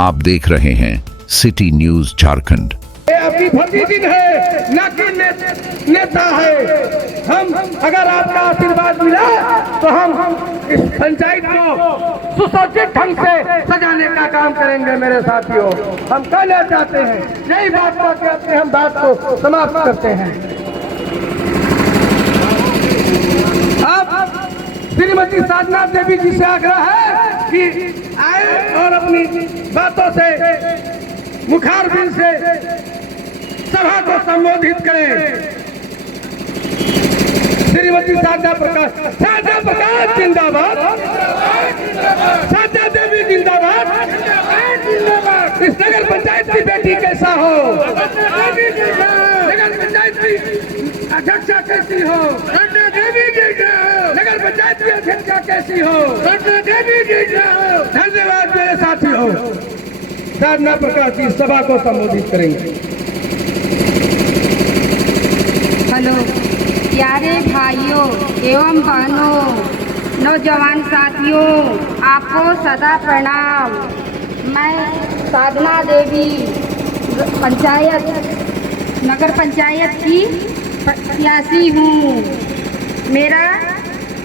आप देख रहे हैं सिटी न्यूज झारखंड। ये आपकी भतीजी है, न कि नेता है। हम अगर आपका आशीर्वाद मिला तो हम इस पंचायत को सुसज्जित ढंग से सजाने का काम करेंगे। मेरे साथियों, हम कहना चाहते हैं, यही बात कहते हम बात को समाप्त करते हैं। अब श्रीमती साधना देवी जी से आग्रह है कि आए और अपनी बातों से, मुखारबिन से सभा को संबोधित करें। श्रीमती साधना प्रकाश जिंदाबाद, साधना देवी जिंदाबाद। इस नगर पंचायत की बेटी कैसा हो, नगर पंचायत की अध्यक्षा कैसी हो, नगर पंचायत की अध्यक्षा कैसी हो, धन्यवाद मेरे साथी हो। साधना प्रकाश जी सभा को संबोधित करेंगे। हेलो प्यारे भाइयों एवं बहनों, नौजवान साथियों, आपको सदा प्रणाम। मैं साधना देवी नगर पंचायत की प्रत्याशी हूँ। मेरा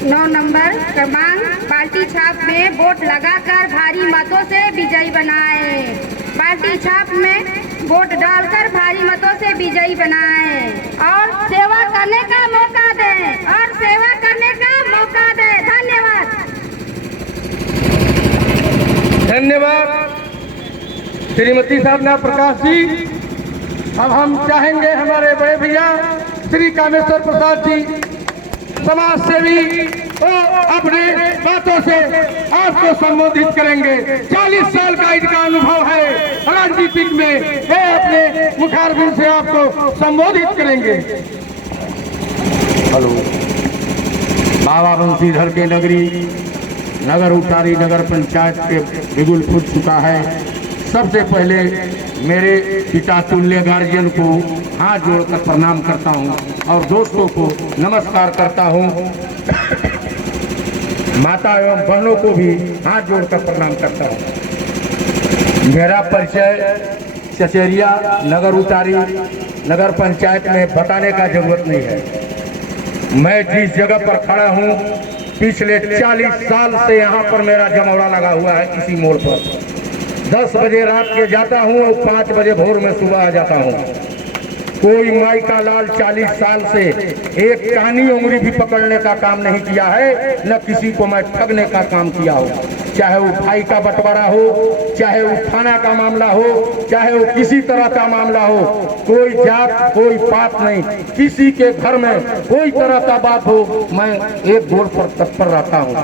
9 नंबर क्रमांक बाल्टी छाप में वोट लगाकर भारी मतों से विजयी बनाए। बाल्टी छाप में वोट डालकर भारी मतों से विजयी बनाए और सेवा करने का मौका दें, और सेवा करने का मौका दें। धन्यवाद। धन्यवाद श्रीमती साधना प्रकाश जी। अब हम चाहेंगे हमारे बड़े भैया श्री कामेश्वर प्रसाद जी, समाज सेवी, तो अपने बातों से आपको संबोधित करेंगे। 40 साल का इनका अनुभव है राजनीतिक में, ये अपने मुखारबिन से आपको संबोधित करेंगे। हेलो, बाबा बंसीधर के नगरी नगर उतारी नगर पंचायत के बिगुल फूट चुका है। सबसे पहले मेरे पिता तुल्य गार्जियन को हाथ जोड़कर प्रणाम करता हूं और दोस्तों को नमस्कार करता हूं। माता एवं बहनों को भी हाथ जोड़कर प्रणाम करता हूं। मेरा परिचय चचेरिया नगर उतारी नगर पंचायत में बताने का जरूरत नहीं है। मैं जिस जगह पर खड़ा हूं, पिछले 40 साल से यहाँ पर मेरा जमौरा लगा हुआ है। इसी मोड़ पर 10 बजे रात के जाता हूँ और 5 बजे भोर में सुबह आ जाता हूँ। कोई माई का लाल 40 साल से एक कानी उंगली भी पकड़ने का काम नहीं किया है, न किसी को मैं ठगने का काम किया हो। चाहे वो भाई का बंटवारा हो, चाहे वो थाना का मामला हो, चाहे वो किसी तरह का मामला हो, कोई जात कोई पात नहीं, किसी के घर में कोई तरह का बात हो, मैं एक गोल पर तत्पर रहता हूँ।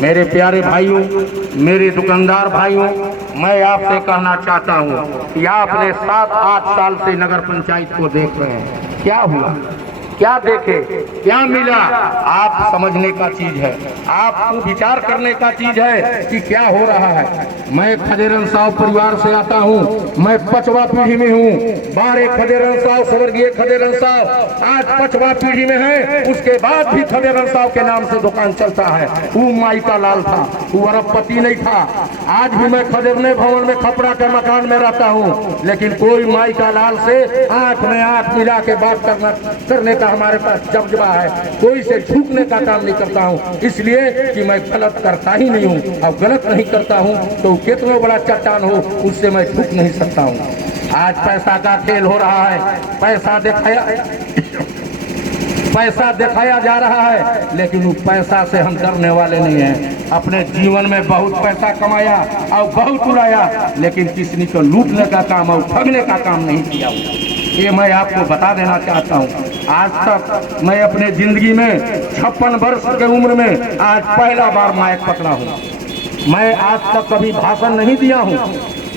मेरे प्यारे भाइयों, मेरे दुकानदार भाइयों, मैं आपसे कहना चाहता हूँ कि आपने 7-8 साल से नगर पंचायत को देख रहे हैं। क्या हुआ, क्या देखे, क्या मिला, आप समझने का चीज है, आपको विचार करने का चीज है कि क्या हो रहा है। मैं खदेरन साहब परिवार से आता हूँ, मैं 5वां पीढ़ी में हूँ। बारे खदेरन साहब, स्वर्गीय खदेरन साहब आज 5वां पीढ़ी में है। उसके बाद भी खदेरन साहब के नाम से दुकान चलता है। वो माई का लाल था, वो अरबपति नहीं था। आज भी मैं खदेरने भवन में खपड़ा के मकान में रहता हूँ, लेकिन कोई माई का लाल से आंख में आंख मिला के बात करने का हमारे पास जज्बा है। कोई से झुकने का काम नहीं करता हूँ, इसलिए कि मैं गलत करता ही नहीं हूँ। अब गलत नहीं करता हूँ तो कितना बड़ा चट्टान हो, उससे मैं झुक नहीं सकता हूँ। आज पैसा का खेल हो रहा है, पैसा दिखाया जा रहा है, लेकिन वो पैसा से हम डरने वाले नहीं हैं। अपने जीवन में बहुत पैसा कमाया और बहुत उड़ाया, लेकिन किसी को लूटने का काम और ठगने का काम नहीं किया। ये मैं आपको बता देना चाहता हूँ। आज तक मैं अपने जिंदगी में 56 वर्ष के उम्र में आज पहला बार माइक पकड़ा हूँ। मैं आज तक कभी भाषण नहीं दिया हूँ,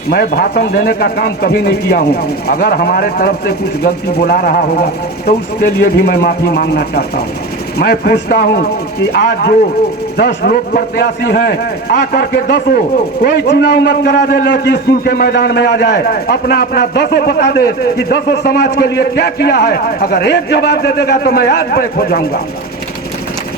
मैं भाषण देने का काम कभी नहीं किया हूँ। अगर हमारे तरफ से कुछ गलती बोला रहा होगा तो उसके लिए भी मैं माफी मांगना चाहता हूँ। मैं पूछता हूँ कि आज जो 10 लोग प्रत्याशी हैं, आकर के 10 कोई चुनाव मत करा दे, लड़की स्कूल के मैदान में आ जाए, अपना अपना 10 बता दे कि 10 समाज के लिए क्या किया है। अगर एक जवाब दे देगा तो मैं आज ब्रेक हो जाऊंगा।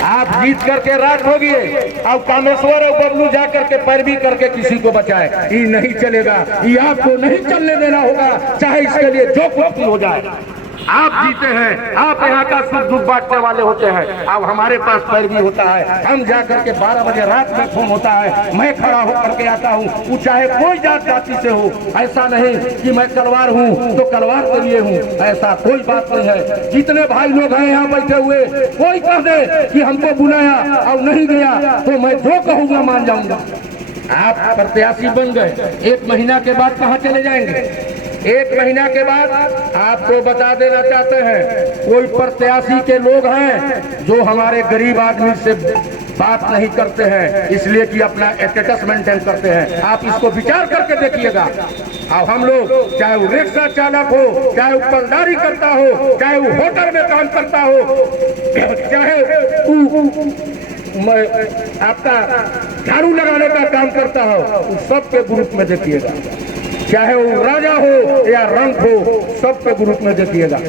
आप जीत करके रात हो गए, अब कामेश्वर और बबलू जा करके पैरवी करके किसी को बचाए, ये नहीं चलेगा, ये आपको नहीं चलने देना होगा, चाहे इसके लिए जो कुछ भी हो जाए। आप जीते हैं, आप यहाँ का सुख दुख बांटने वाले होते हैं। अब हमारे पास पैरवी होता है, हम जा करके 12 बजे रात में फोन होता है, मैं खड़ा होकर के आता हूँ, वो चाहे कोई जात जाति से हो। ऐसा नहीं कि मैं तलवार हूँ तो तलवार के लिए हूँ, ऐसा कोई बात नहीं है। जितने भाई लोग हैं यहाँ बैठे हुए, कोई कह दे कि हमको बुलाया और नहीं गया तो मैं जो कहूँगा मान जाऊंगा। आप प्रत्याशी बन गए, 1 महीना के बाद कहाँ चले जाएंगे? 1 महीना के बाद आपको बता देना चाहते हैं, कोई प्रत्याशी के लोग हैं जो हमारे गरीब आदमी से बात नहीं करते हैं, इसलिए कि अपना स्टेटस मेंटेन करते हैं। आप इसको विचार करके देखिएगा। अब हम लोग, चाहे वो रिक्शा चालक हो, चाहे वो पलदारी करता हो, चाहे वो होटल में काम करता हो, चाहे आपका झाड़ू लगाने का काम करता हो, सबके ग्रुप में देखिएगा। चाहे वो राजा हो या रंग हो, सबके ग्रुप में देखिएगा।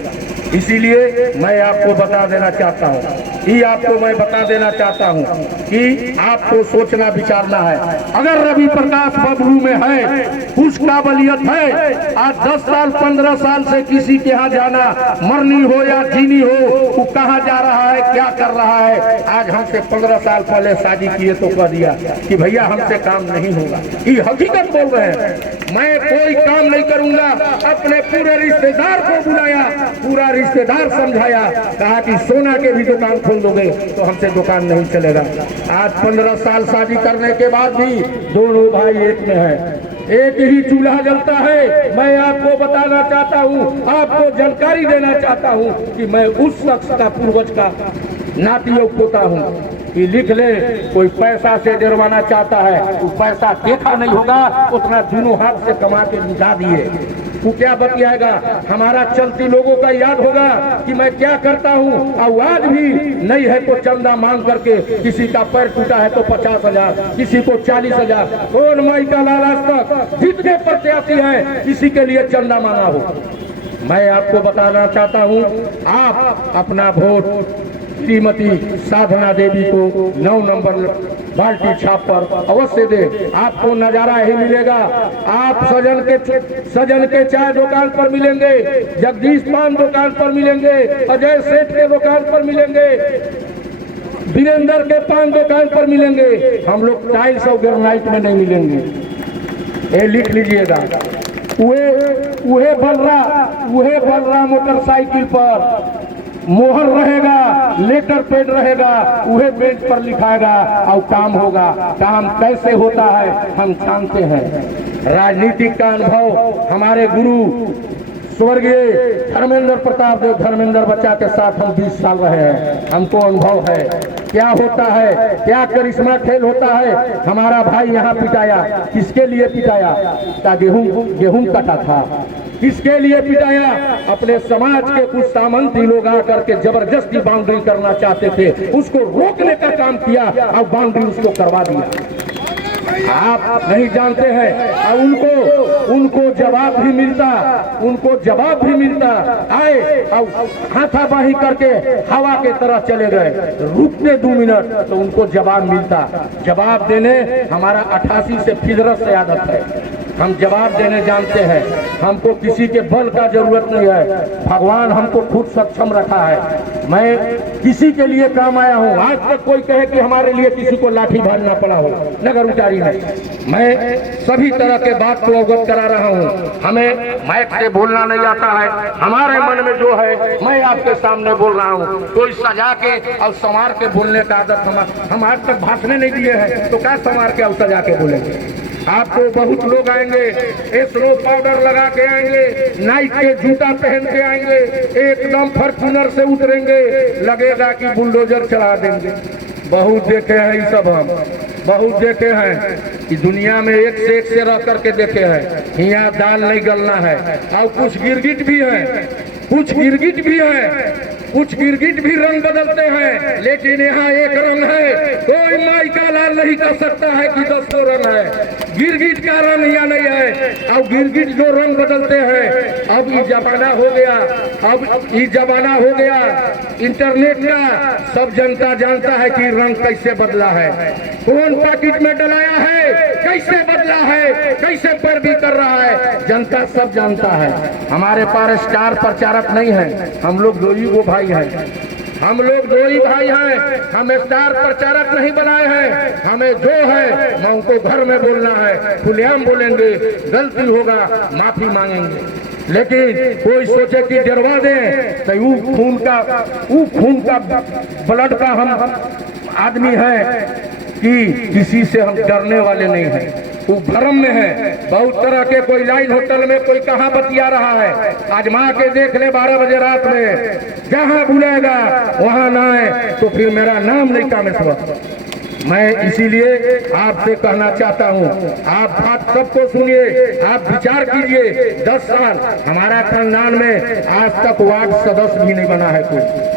इसीलिए मैं आपको बता देना चाहता हूँ, ये आपको मैं बता देना चाहता हूँ कि आपको सोचना विचारना है। अगर रवि प्रकाश बबलू में है, कुछ काबिलियत है, आज 10 साल 15 साल से किसी के यहाँ जाना, मरनी हो या जीनी हो, वो कहाँ जा रहा है, क्या कर रहा है। आज हमसे 15 साल पहले शादी किए तो कह दिया कि भैया हमसे काम नहीं होगा। ये हकीकत बोल रहे हैं। मैं कोई काम नहीं करूंगा, अपने पूरे रिश्तेदार को बुलाया, पूरा रिश्तेदार समझाया, कहा कि सोना के भी दुकान खोल दोगे तो हमसे दुकान नहीं चलेगा। आज 15 साल शादी करने के बाद भी दोनों भाई एक में है, एक ही चूल्हा जलता है। मैं आपको बताना चाहता हूँ, आपको जानकारी देना चाहता हूँ कि मैं उस शख्स का पूर्वज का नाती और पोता हूँ कि लिख ले, कोई पैसा से डरवाना चाहता है, वो पैसा देखा नहीं होगा, उतना दोनों हाथ से कमा के लुटा दिए, वो क्या बतियाएगा। हमारा चलती लोगों का याद होगा कि मैं क्या करता हूँ, और आज भी नहीं है तो चंदा मांग करके, किसी का पैर टूटा है तो 50,000, किसी को 40,000, कौन माई का लालच तक जितने प्रत्याशी हैं किसी के लिए चंदा मांगा हो। मैं आपको बताना चाहता हूँ, आप अपना वोट श्रीमती साधना देवी को 9 नंबर बाल्टी छाप पर अवश्य दे। आपको नजारा ही मिलेगा। आप सजन के चाय दुकान पर मिलेंगे, जगदीश पान दुकान पर मिलेंगे, अजय सेठ के दुकान पर मिलेंगे, वीरेंद्र के पान दुकान पर मिलेंगे। हम लोग टाइल्स और ग्रेनाइट में नहीं मिलेंगे, ये लिख लीजिएगा। वह बलरा मोटरसाइकिल पर मोहर रहेगा, लेटर पैड रहेगा, वह बेंच पर लिखाएगा और काम होगा। काम कैसे होता है हम जानते हैं। राजनीतिक का अनुभव हमारे गुरु स्वर्गीय धर्मेंद्र प्रताप देव धर्मेंद्र बच्चा के साथ हम 20 साल रहे हैं, हमको अनुभव है क्या होता है, क्या करिश्मा खेल होता है। हमारा भाई यहाँ पिटाया, किसके लिए पिटाया? क्या गेहूं कटा था? किसके लिए पिटाया? अपने समाज के कुछ सामंती लोग आकर के जबरदस्ती बाउंड्री करना चाहते थे, उसको रोकने का काम किया और बाउंड्री उसको करवा दिया। आप नहीं जानते हैं, और उनको जवाब भी मिलता, आए और हाथापाई करके हवा के तरह चले गए, रुकते 2 मिनट तो उनको जवाब मिलता। जवाब देने हमारा 88 से फितरत से आदत है, हम जवाब देने जानते हैं। हमको किसी के बल का जरूरत नहीं है, भगवान हमको खुद सक्षम रखा है। मैं किसी के लिए काम आया हूँ। आज तक कोई कहे कि हमारे लिए किसी को लाठी भालना पड़ा हो नगर उचारी में, मैं सभी तरह के बात को अवगत करा रहा हूँ। हमें माइक से बोलना नहीं आता है, हमारे मन में जो है मैं आपके सामने बोल रहा हूँ। कोई सजा के और संवार के बोलने का आदत हम आज तक भाषण नहीं दिए हैं, तो क्या संवार के और सजा के बोलेंगे? आपको बहुत लोग आएंगे, स्नो पाउडर लगा के आएंगे, नाइट के जूता पहन के आएंगे, एकदम फॉर्च्यूनर से उतरेंगे, लगेगा कि बुलडोजर चला देंगे। बहुत देखे हैं ये सब, हम बहुत देखे हैं कि दुनिया में एक से रह करके देखे हैं। यहाँ दाल नहीं गलना है, और कुछ गिरगिट भी है, कुछ गिरगिट भी रंग बदलते हैं, लेकिन यहाँ एक रंग है, कोई माई का लाल नहीं कर सकता है कि 10 को रंग है। गिरगिट का रंग यहाँ नहीं है। अब गिरगिट जो रंग बदलते हैं, अब ये जमाना हो गया, अब ये जमाना हो गया इंटरनेट का। सब जनता जानता है कि रंग कैसे बदला है, कौन पैकेट में डलाया है, कैसे बदला है, कैसे पैरवी कर रहा है, जनता सब जानता है। हमारे पास स्टार प्रचारक नहीं है, हम लोग दो ही वो भाई हैं, हम लोग दो ही भाई हैं। हम स्टार प्रचारक नहीं बनाए हैं, हमें जो है मैं उनको घर में बोलना है, खुलेआम बोलेंगे, गलती होगा माफी मांगेंगे। लेकिन कोई सोचे कि डरवा दें तो वो खून का ब्लड का हम आदमी है कि किसी से हम डरने वाले नहीं हैं। वो भ्रम में है। बहुत तरह के कोई लाइन होटल में कोई कहाँ बतिया रहा है, आजमा के देख ले 12 बजे रात में, जहाँ बुलाएगा वहाँ ना आए तो फिर मेरा नाम नहीं कामेश्वर। मैं इसीलिए आपसे कहना चाहता हूँ, आप बात सबको सुनिए, आप विचार कीजिए। 10 साल हमारा खानदान में आज तक वार्ड सदस्य भी नहीं बना है कोई।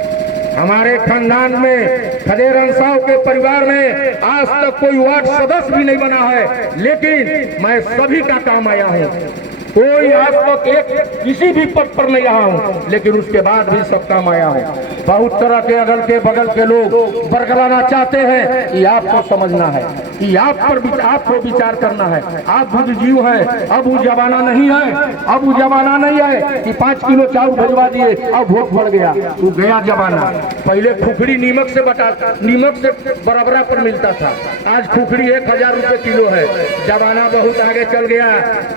हमारे खानदान में खदेर अंसाव के परिवार में आज तक कोई वार्ड सदस्य भी नहीं बना है, लेकिन मैं सभी का काम आया हूँ। कोई आज तक एक किसी भी पद पर नहीं रहा हूँ, लेकिन उसके बाद भी सब काम आया हूँ। बहुत तरह के अगल के बगल के लोग बरगलाना चाहते हैं, ये आपको समझना है, कि आपको विचार करना है। आप बुद्धिजीव हैं, अब वो जमाना नहीं है, अब वो जमाना नहीं है कि 5 किलो चावल भिजवा दिए अब वोट पड़ गया, वो गया जमाना। पहले खुखड़ी नीमक से बराबरा पर मिलता था, आज खुखड़ी 1000 रुपये किलो है। जमाना बहुत आगे चल गया,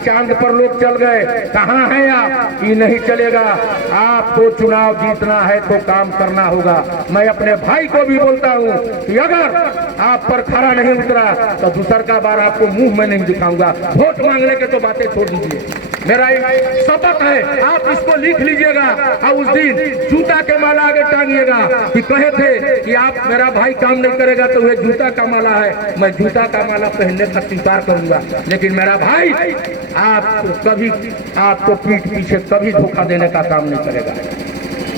चांद पर लोग चल गए। कहाँ है आप? ये नहीं चलेगा। आपको चुनाव जीतना है तो काम करना होगा। मैं अपने भाई को भी बोलता हूँ कि अगर आप पर खरा नहीं उतरा तो दूसर का बार आपको मुंह में नहीं दिखाऊंगा। वोट मांगने के तो बातें छोड़ दीजिए, मेरा शपथ है, आप इसको लिख लीजिएगा और उस दिन जूता के माला आगे टांगिएगा कि कहे थे कि आप मेरा भाई काम नहीं करेगा तो वह जूता का माला है, मैं जूता का माला पहनने का स्वीकार करूंगा। लेकिन मेरा भाई आपको पीठ पीछे कभी धोखा देने का काम नहीं करेगा।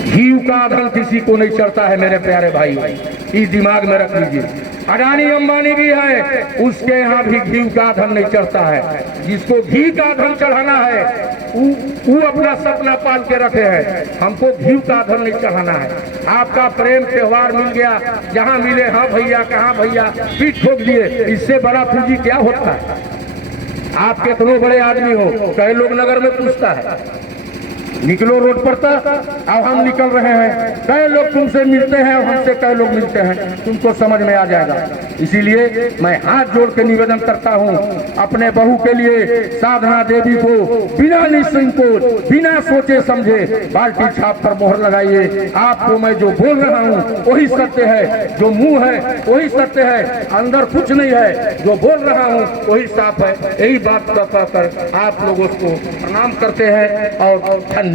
घी का धन किसी को नहीं चढ़ता है मेरे प्यारे भाई, इस दिमाग में रख लीजिए। अडानी अंबानी भी है, उसके यहाँ भी घी का धन नहीं चढ़ता है। जिसको घी का धन चढ़ाना है वो अपना सपना पाल के रखे हैं, हमको घी का धन नहीं चढ़ाना है। आपका प्रेम त्योहार मिल गया, जहाँ मिले हाँ भैया, कहाँ भैया, पीठ ठोक दिए, इससे बड़ा पूंजी क्या होता है? आप कितने बड़े आदमी हो, कई लोग नगर में पूछता है निकलो रोड पर तक, अब हम निकल रहे हैं। कई लोग तुमसे मिलते हैं और हमसे कई लोग मिलते हैं, तुमको समझ में आ जाएगा। इसीलिए मैं हाथ जोड़ के निवेदन करता हूं अपने बहू के लिए, साधना देवी को बिना निसंकोच, बिना सोचे समझे बाल्टी छाप पर मोहर लगाइए। आपको मैं जो बोल रहा हूं वही सत्य है, जो मुंह है वही सत्य है, अंदर कुछ नहीं है। जो बोल रहा हूं वही साफ है। यही बात कहकर आप लोगों को प्रणाम करते हैं और धन्यवाद।